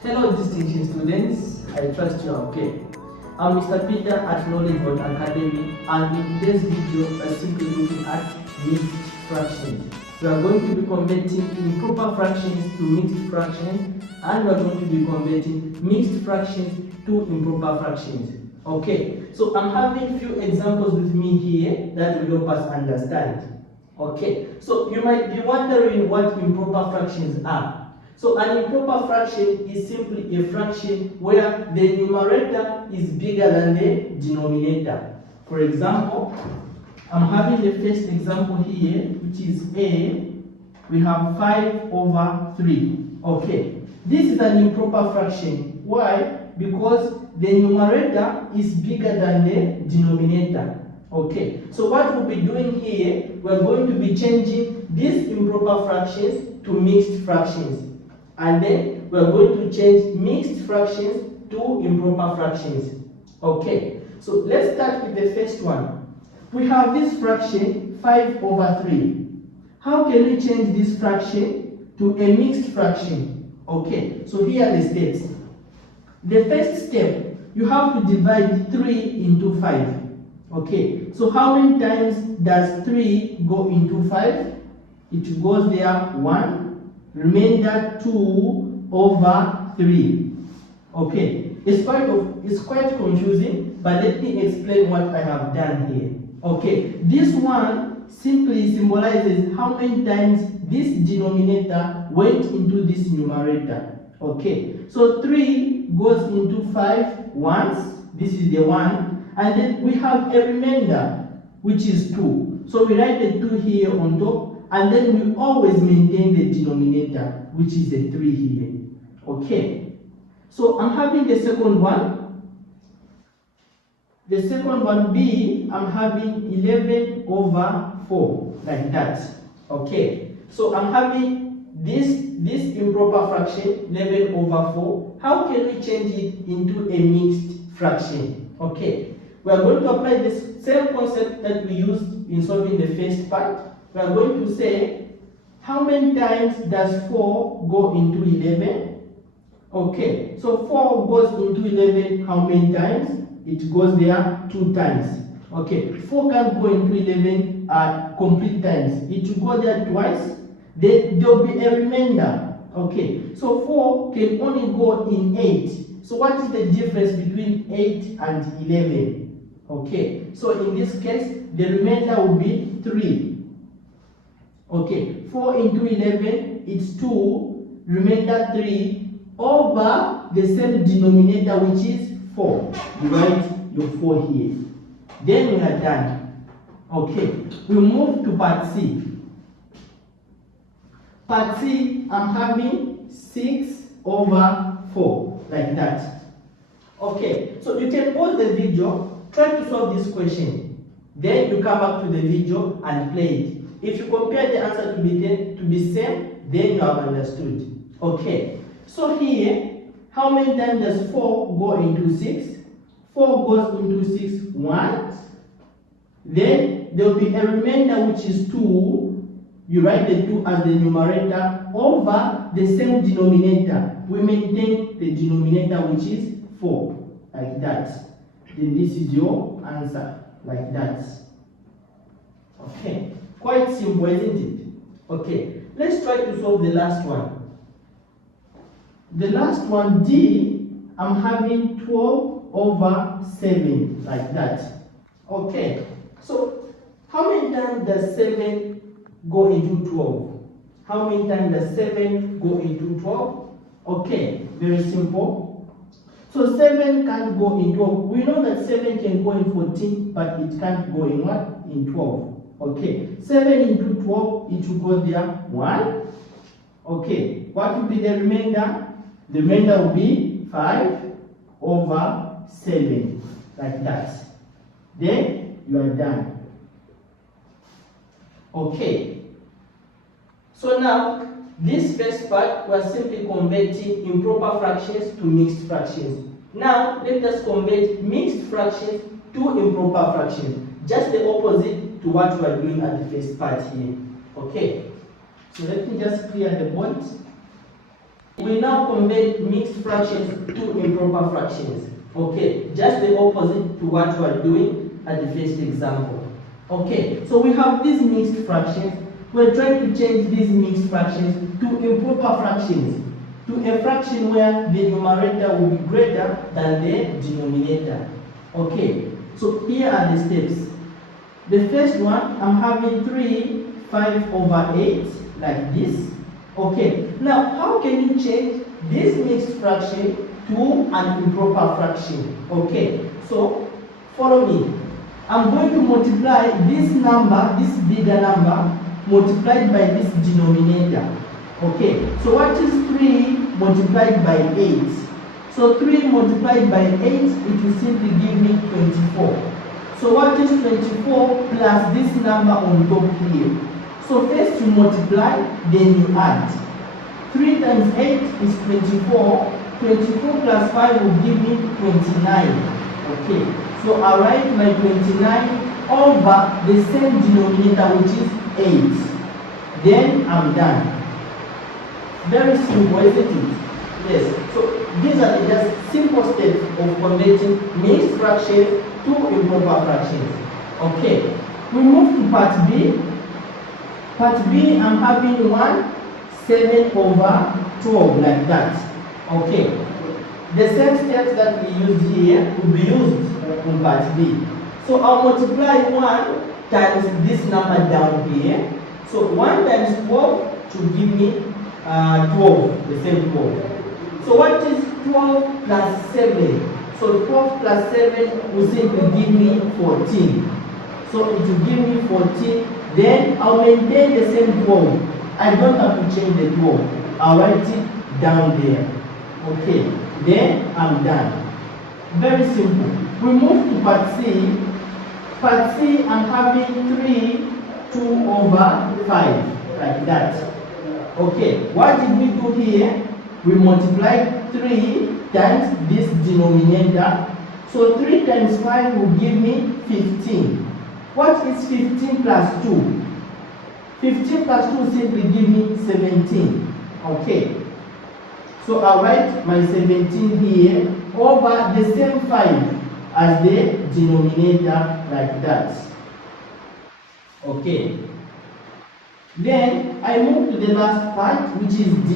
Hello distinguished students, I trust you are okay. I'm Mr. Peter at Knowledge World Academy, and in today's video we are simply looking at mixed fractions. We are going to be converting improper fractions to mixed fractions, and we are going to be converting mixed fractions to improper fractions. Okay, so I'm having few examples with me here that will help us understand. Okay, so you might be wondering what improper fractions are. So an improper fraction is simply a fraction where the numerator is bigger than the denominator. For example, I'm having the first example here, which is A. We have 5 over 3. Okay, this is an improper fraction. Why? Because the numerator is bigger than the denominator. Okay, so what we'll be doing here, we're going to be changing these improper fractions to mixed fractions. And then we're going to change mixed fractions to improper fractions. Okay, so let's start with the first one. We have this fraction 5 over 3. How can we change this fraction to a mixed fraction? Okay, so here are the steps. The first step, you have to divide 3 into 5. Okay, so how many times does 3 go into 5? It goes there 1. Remainder 2 over 3. Okay, it's quite confusing, but let me explain what I have done here. Okay, this one simply symbolizes how many times this denominator went into this numerator. Okay, so 3 goes into 5 once, this is the 1, and then we have a remainder, which is 2. So we write the 2 here on top, and then we always maintain the denominator, which is the 3 here. Okay, so I'm having the second one. The second one B, I'm having 11 over 4, like that. Okay, so I'm having this improper fraction, 11 over 4. How can we change it into a mixed fraction? Okay, we are going to apply this same concept that we used in solving the first part. We are going to say, how many times does 4 go into 11? Okay, so 4 goes into 11 how many times? It goes there 2 times. Okay, 4 can't go into 11 complete times. It will go there twice. Then there will be a remainder. Okay, so 4 can only go in 8. So what is the difference between 8 and 11? Okay, so in this case, the remainder will be 3. Okay, 4 into 11, it's 2, remainder 3, over the same denominator, which is 4. You write your 4 here. Then we are done. Okay, we move to part C. Part C, I'm having 6 over 4, like that. Okay, so you can pause the video, try to solve this question. Then you come back to the video and play it. If you compare the answer to be same, then you have understood. Okay, so here, how many times does 4 go into 6? 4 goes into 6 once. Then there will be a remainder, which is 2. You write the 2 as the numerator over the same denominator. We maintain the denominator, which is 4, like that. Then this is your answer, like that. Okay. Quite simple, isn't it? Okay, let's try to solve the last one. The last one, D, I'm having 12 over 7, like that. Okay, so how many times does 7 go into 12? How many times does 7 go into 12? Okay, very simple. So 7 can't go in 12. We know that 7 can go in 14, but it can't go in what? In 12. Okay, 7 into 12, it will go there 1. Okay, what will be the remainder? The remainder will be 5 over 7, like that. Then you are done. Okay, so now this first part, we are simply converting improper fractions to mixed fractions. Now let us convert mixed fractions to improper fractions. Just the opposite to what we are doing at the first part here. Okay, so let me just clear the board. We now convert mixed fractions to improper fractions. Okay, just the opposite to what we are doing at the first example. Okay, so we have these mixed fractions. We're trying to change these mixed fractions to improper fractions, to a fraction where the numerator will be greater than the denominator. Okay, so here are the steps. The first one, I'm having 5/8 like this. Okay, now how can you change this mixed fraction to an improper fraction? Okay, so follow me. I'm going to multiply this number, this bigger number, multiplied by this denominator. Okay, so what is 3 multiplied by 8? So 3 multiplied by 8, it will simply give me 24. So what is 24 plus this number on top here? So first you multiply, then you add. 3 times 8 is 24. 24 plus 5 will give me 29. Okay, so I write my 29 over the same denominator, which is 8. Then I'm done. Very simple, isn't it? Yes. So these are just simple steps of converting mixed fractions to improper fractions. Okay, we move to part B. Part B, I'm having 7/12 like that. Okay, the same steps that we used here will be used in part B. So I'll multiply 1 times this number down here. So 1 times 12 should give me 12, the same 12. So what is 12 plus 7? So 12 plus 7 will simply give me 14. So it will give me 14. Then I'll maintain the same 12. I don't have to change the 12. I'll write it down there. Okay, then I'm done. Very simple. We move to part C. Part C, I'm having 2/5, like that. Okay, what did we do here? We multiplied 3 times this denominator. So 3 times 5 will give me 15. What is 15 plus 2? 15 plus 2 simply give me 17. Okay. So I'll write my 17 here over the same 5 as the denominator, like that. Okay. Then I move to the last part, which is D.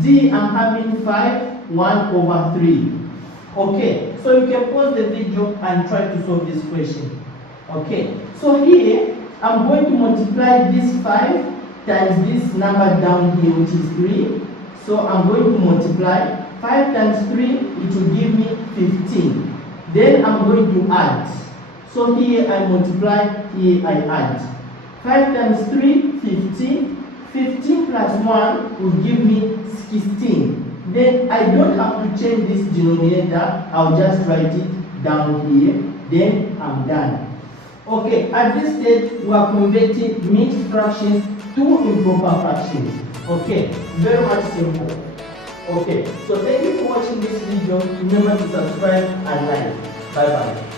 D, I'm having 1/3. Okay, so you can pause the video and try to solve this question. Okay, so here I'm going to multiply this 5 times this number down here, which is 3. So I'm going to multiply 5 times 3, it will give me 15. Then I'm going to add. So here I multiply, here I add. 5 times 3, 15. 15 plus 1 will give me 16. Then I don't have to change this denominator. I'll just write it down here. Then I'm done. Okay, at this stage, we are converting mixed fractions to improper fractions. Okay, very much simple. Okay, so thank you for watching this video. Remember to subscribe and like. Bye bye.